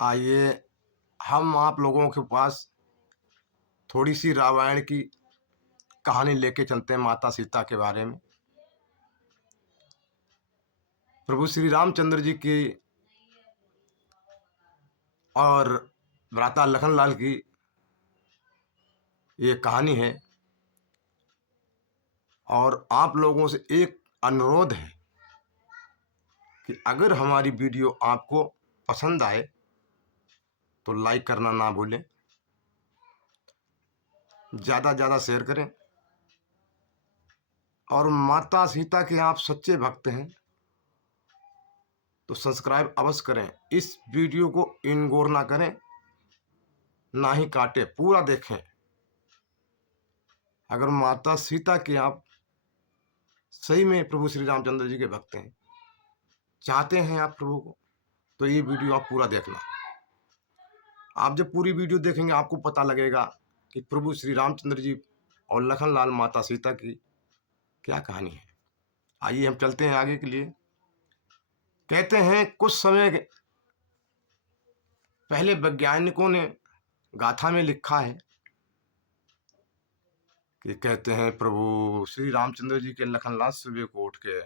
आइए हम आप लोगों के पास थोड़ी सी रामायण की कहानी लेके चलते हैं माता सीता के बारे में। प्रभु श्री रामचंद्र जी की और भ्राता लखनलाल की ये कहानी है। और आप लोगों से एक अनुरोध है कि अगर हमारी वीडियो आपको पसंद आए तो लाइक करना ना भूलें, ज़्यादा ज़्यादा शेयर करें। और माता सीता के आप सच्चे भक्त हैं तो सब्सक्राइब अवश्य करें। इस वीडियो को इग्नोर ना करें, ना ही काटें, पूरा देखें। अगर माता सीता के आप सही में प्रभु श्री रामचंद्र जी के भक्त हैं, चाहते हैं आप प्रभु को, तो ये वीडियो आप पूरा देखना। आप जब पूरी वीडियो देखेंगे आपको पता लगेगा कि प्रभु श्री रामचंद्र जी और लखनलाल माता सीता की क्या कहानी है। आइए हम चलते हैं आगे के लिए। कहते हैं कुछ समय पहले वैज्ञानिकों ने गाथा में लिखा है कि कहते हैं प्रभु श्री रामचंद्र जी के लखनलाल सुबह को उठ के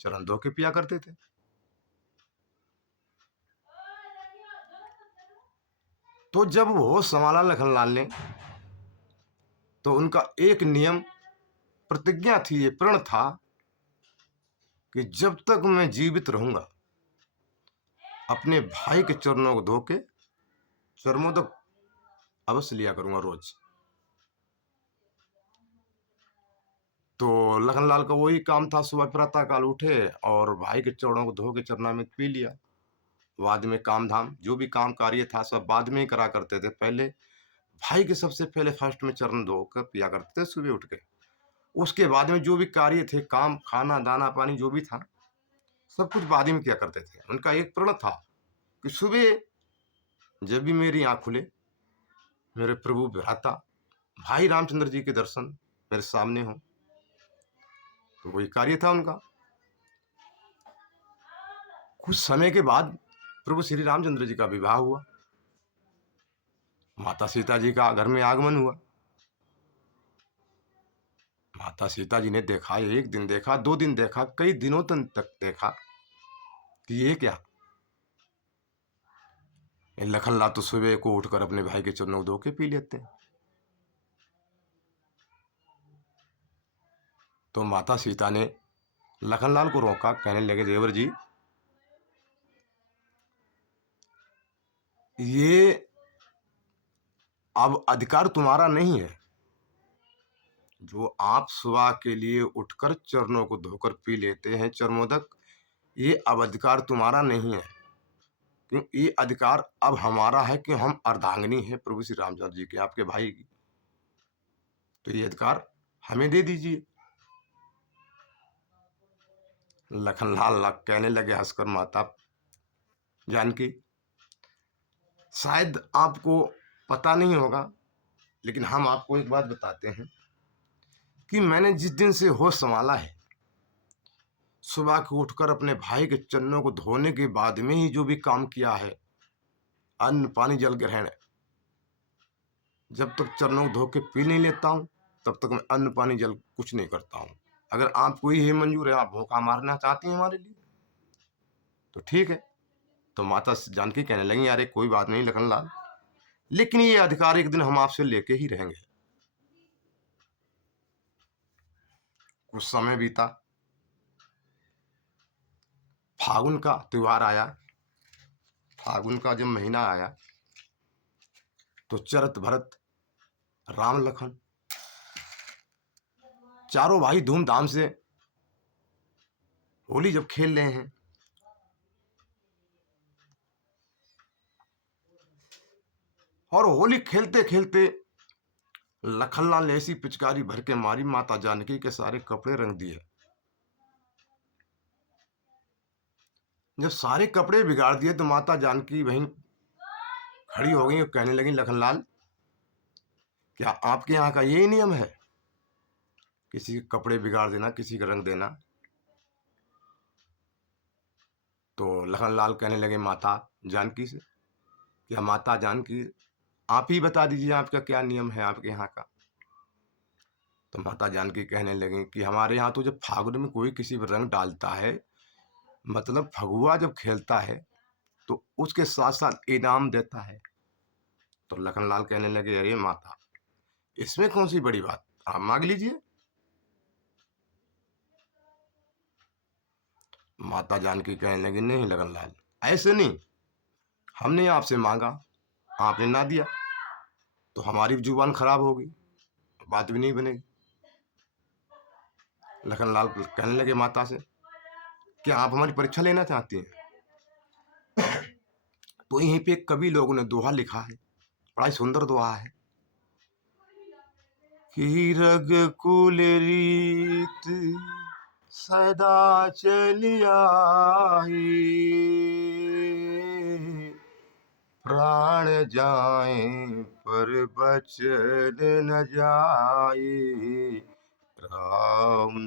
चरण धो के पिया करते थे। तो जब वो संभाला लखनलाल ने तो उनका एक नियम प्रतिज्ञा थी, ये प्रण था कि जब तक मैं जीवित रहूंगा अपने भाई के चरणों को धो के चरमोदक अवश्य लिया करूंगा रोज। तो लखनलाल का वही काम था, सुबह प्रातः काल उठे और भाई के चरणों को धो के चरणामृत पी लिया। बाद में काम धाम जो भी काम कार्य था सब बाद में ही करा करते थे। पहले भाई के सबसे पहले फर्स्ट में चरण धोकर पिया करते थे सुबह उठ के। उसके बाद में जो भी कार्य थे, काम, खाना, दाना पानी जो भी था सब कुछ बाद में किया करते थे। उनका एक प्रण था कि सुबह जब भी मेरी आँख खुले मेरे प्रभु भ्राता भाई रामचंद्र जी के दर्शन मेरे सामने हो। तो वही कार्य था उनका। कुछ समय के बाद प्रभु श्री रामचंद्र जी का विवाह हुआ, माता सीता जी का घर में आगमन हुआ। माता सीता जी ने देखा, एक दिन देखा, 2 दिन देखा, कई दिनों तक देखा कि ये क्या, लखनलाल तो सुबह को उठकर अपने भाई के चरणों को धो के पी लेते हैं। तो माता सीता ने लखनलाल को रोका, कहने लगे देवर जी ये अब अधिकार तुम्हारा नहीं है। जो आप सुबह के लिए उठकर चरणों को धोकर पी लेते हैं चरमोदक, ये अब अधिकार तुम्हारा नहीं है। क्यों? ये अधिकार अब हमारा है कि हम अर्धांगिनी हैं प्रभु श्री रामचंद्र जी के, आपके भाई की। तो ये अधिकार हमें दे दीजिए। लखनलाल कहने लगे हंसकर, माता जानकी शायद आपको पता नहीं होगा लेकिन हम आपको एक बात बताते हैं कि मैंने जिस दिन से होश संभाला है, सुबह को उठकर अपने भाई के चरणों को धोने के बाद में ही जो भी काम किया है, अन्न पानी जल ग्रहण, जब तक चरणों को धो के पी नहीं लेता हूं तब तक मैं अन्न पानी जल कुछ नहीं करता हूं। अगर आपको ये मंजूर है, आप भूखा मारना चाहती हैं हमारे लिए तो ठीक है। तो माता जानकी कहने लगी, अरे कोई बात नहीं लखनलाल, लेकिन ये अधिकार एक दिन हम आपसे लेके ही रहेंगे। कुछ समय बीता, फागुन का त्योहार आया। फागुन का जब महीना आया तो चरत भरत राम लखन चारों भाई धूमधाम से होली जब खेल रहे हैं, और होली खेलते खेलते लखनलाल ने ऐसी पिचकारी भर के मारी, माता जानकी के सारे कपड़े रंग दिए। जब सारे कपड़े बिगाड़ दिए तो माता जानकी बहन खड़ी हो गई और कहने लगी, लखनलाल क्या आपके यहाँ का यही नियम है, किसी के कपड़े बिगाड़ देना, किसी का रंग देना? तो लखनलाल कहने लगे माता जानकी से, क्या माता जानकी आप ही बता दीजिए आपका क्या नियम है आपके यहाँ का? तो माता जानकी कहने लगीं कि हमारे यहाँ तो जब फागुन में कोई किसी पर रंग डालता है, मतलब फगुआ जब खेलता है, तो उसके साथ-साथ इनाम देता है। तो लखनलाल कहने लगे, "अरे माता, इसमें कौन-सी बड़ी बात? आप माँग लीजिए।" माता जानकी कहने लगी, "नहीं लखनलाल, ऐसे नहीं। हमने आपसे माँगा, आपने ना दिया, तो हमारी भी जुबान खराब होगी, बात भी नहीं बनेगी।" लखनलाल कहने लगे माता से, "क्या आप हमारी परीक्षा लेना चाहती हैं?" तो यहीं पे कवि लोगों ने दोहा लिखा है, बड़ा ही सुंदर दोहा है कि रघुकुल रीत सदा चली आई, प्राण जाए पर बचन न जाए,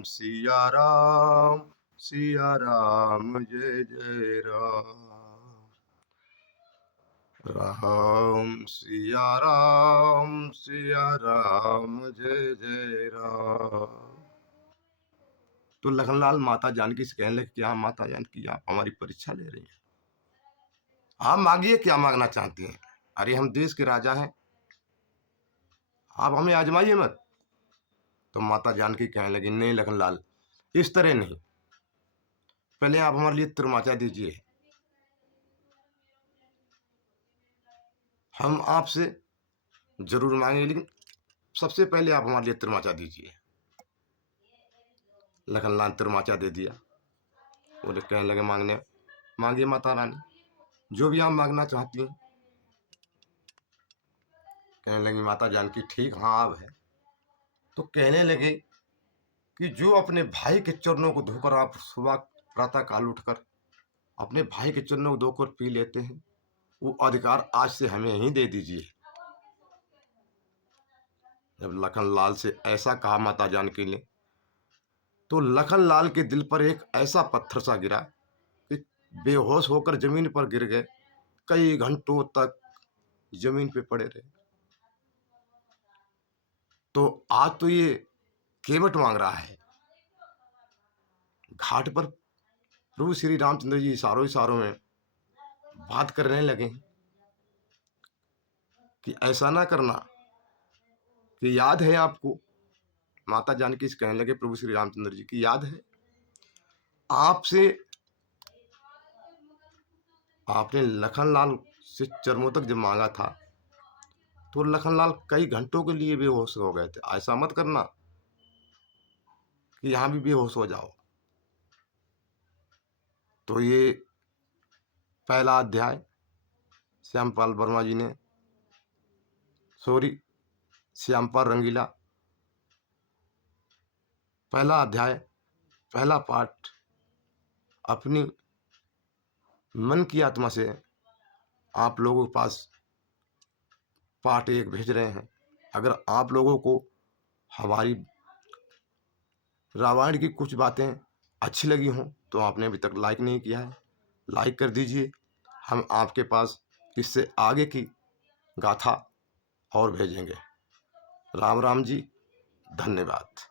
सिया राम जय जय राम, सिया राम जय जय राम। तो लखनलाल माता जानकी से कहने लगे, क्या माता जानकी आप हमारी परीक्षा ले रही हैं? आप मांगिए, क्या मांगना चाहती हैं? अरे हम देश के राजा हैं, आप हमें आजमाइए मत। तो माता जानकी कहने लगी, नहीं लखनलाल, इस तरह नहीं, पहले आप हमारे लिए तिरमाचा दीजिए, हम आपसे जरूर मांगेंगे, लेकिन सबसे पहले आप हमारे लिए तिरमाचा दीजिए। लखनलाल तिरमाचा दे दिया। बोले कहने लगे मांगिए माता रानी, जो भी आप मांगना चाहती हैं। कहने लगी माता जानकी, ठीक हाँ अब है। तो कहने लगे कि जो अपने भाई के चरणों को धोकर आप सुबह प्रातः काल उठकर अपने भाई के चरणों को धोकर पी लेते हैं, वो अधिकार आज से हमें ही दे दीजिए। जब लखनलाल से ऐसा कहा माता जानकी ने, तो लखनलाल के दिल पर एक ऐसा पत्थर सा गिरा कि बेहोश होकर जमीन पर गिर गए। कई घंटों तक जमीन पे पड़े रहे। तो आज तो ये केवट मांग रहा है। घाट पर प्रभु श्री रामचंद्र जी इशारों इशारों में बात करने लगे कि ऐसा ना करना, कि याद है आपको? माता जानकी से कहने लगे प्रभु श्री रामचंद्र जी की, याद है आपसे, आपने लखनलाल से चरमों तक जब मांगा था, तो लखनलाल कई घंटों के लिए बेहोश हो गए थे। ऐसा मत करना कि यहाँ भी बेहोश हो जाओ। तो ये पहला अध्याय श्यामपाल वर्मा जी ने, सॉरी, श्यामपाल रंगीला, पहला अध्याय, पहला पाठ अपनी मन की आत्मा से आप लोगों के पास पार्ट 1 भेज रहे हैं। अगर आप लोगों को हमारी रामायण की कुछ बातें अच्छी लगी हों, तो आपने अभी तक लाइक नहीं किया है, लाइक कर दीजिए। हम आपके पास इससे आगे की गाथा और भेजेंगे। राम राम जी, धन्यवाद।